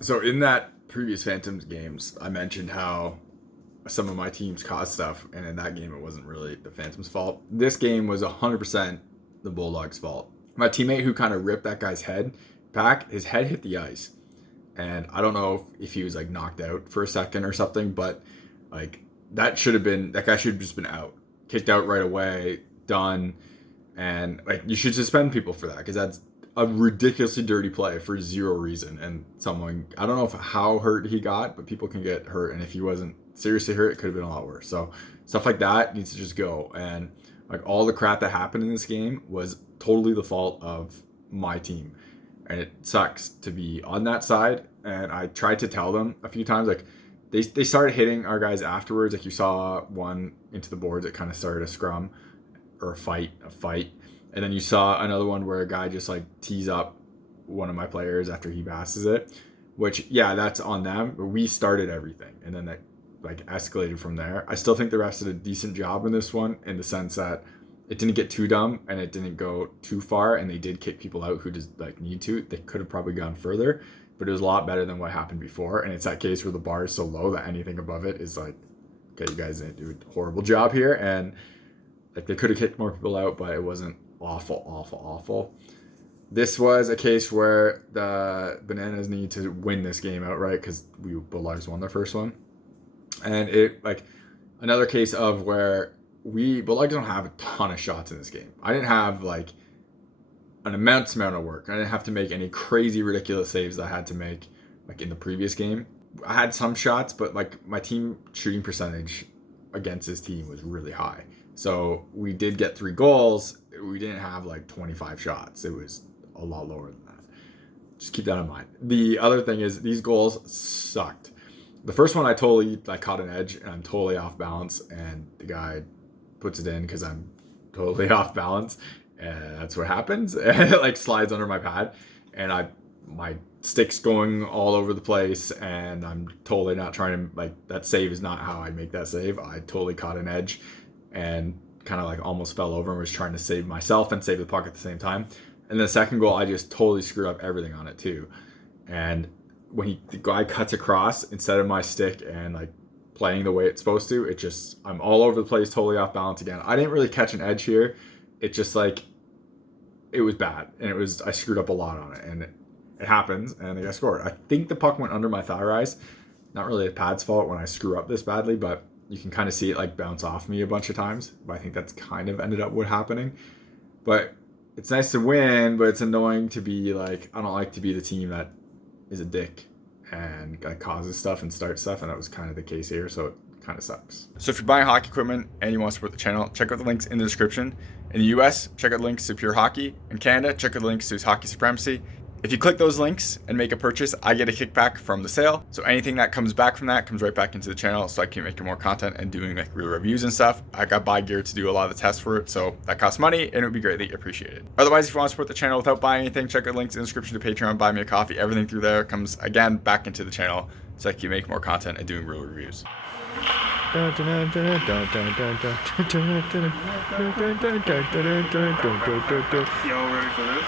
So in that previous Phantoms games, I mentioned how some of my teams caused stuff, and in that game, it wasn't really the Phantoms' fault. This game was 100% the Bulldogs' fault. My teammate who kind of ripped that guy's head back, his head hit the ice, and I don't know if he was like knocked out for a second or something, but like that guy should have just been out, kicked out right away, done, and like you should suspend people for that because that's a ridiculously dirty play for zero reason. And someone, I don't know how hurt he got, but people can get hurt, and if he wasn't seriously hurt, it could have been a lot worse. So stuff like that needs to just go. And like all the crap that happened in this game was totally the fault of my team, and it sucks to be on that side. And I tried to tell them a few times, like they started hitting our guys afterwards. Like you saw one into the boards, it kind of started a scrum or a fight. And then you saw another one where a guy just like tees up one of my players after he passes it, which, yeah, that's on them. But we started everything, and then that like escalated from there. I still think the refs did a decent job in this one, in the sense that it didn't get too dumb and it didn't go too far, and they did kick people out who just like need to. They could have probably gone further, but it was a lot better than what happened before. And it's that case where the bar is so low that anything above it is like, okay, you guys didn't do a horrible job here. And like they could have kicked more people out, but it wasn't awful. This was a case where the Bananas need to win this game outright because Bulldogs won their first one. And it like another case of where Bulldogs don't have a ton of shots in this game. I didn't have like an immense amount of work. I didn't have to make any crazy ridiculous saves that I had to make like in the previous game. I had some shots, but like my team shooting percentage against this team was really high. So we did get 3 goals. We didn't have like 25 shots. It was a lot lower than that. Just keep that in mind. The other thing is these goals sucked. The first one I caught an edge and I'm totally off balance, and the guy puts it in because I'm totally off balance, and that's what happens. And it like slides under my pad, and my stick's going all over the place, and I'm totally not trying to like that save is not how I make that save. I totally caught an edge and kind of like almost fell over and was trying to save myself and save the puck at the same time. And the second goal, I just totally screwed up everything on it too. And when the guy cuts across, instead of my stick and like playing the way it's supposed to, I'm all over the place, totally off balance again. I didn't really catch an edge here. It just like, it was bad. And I screwed up a lot on it, and it happens, and the guy scored. I think the puck went under my thigh rise. Not really the pad's fault when I screw up this badly, but you can kind of see it like bounce off me a bunch of times. But I think that's kind of ended up what happening. But it's nice to win, but it's annoying to be like, I don't like to be the team that is a dick and like causes stuff and starts stuff, and that was kind of the case here, so it kind of sucks. So if you're buying hockey equipment and you want to support the channel, check out the links in the description. In the US, check out links to Pure Hockey. In Canada, check out the links to Hockey Supremacy. If you click those links and make a purchase, I get a kickback from the sale. So anything that comes back from that comes right back into the channel, so I can make more content and doing like real reviews and stuff. I got buy gear to do a lot of the tests for it, so that costs money and it would be greatly appreciated. Otherwise, if you want to support the channel without buying anything, check out links in the description to Patreon, buy me a coffee. Everything through there comes again back into the channel, so I can make more content and doing real reviews. Y'all ready for this?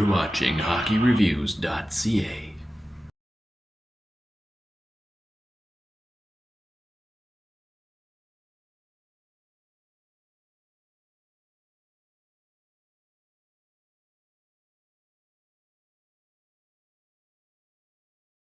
You're watching HockeyReviews.ca.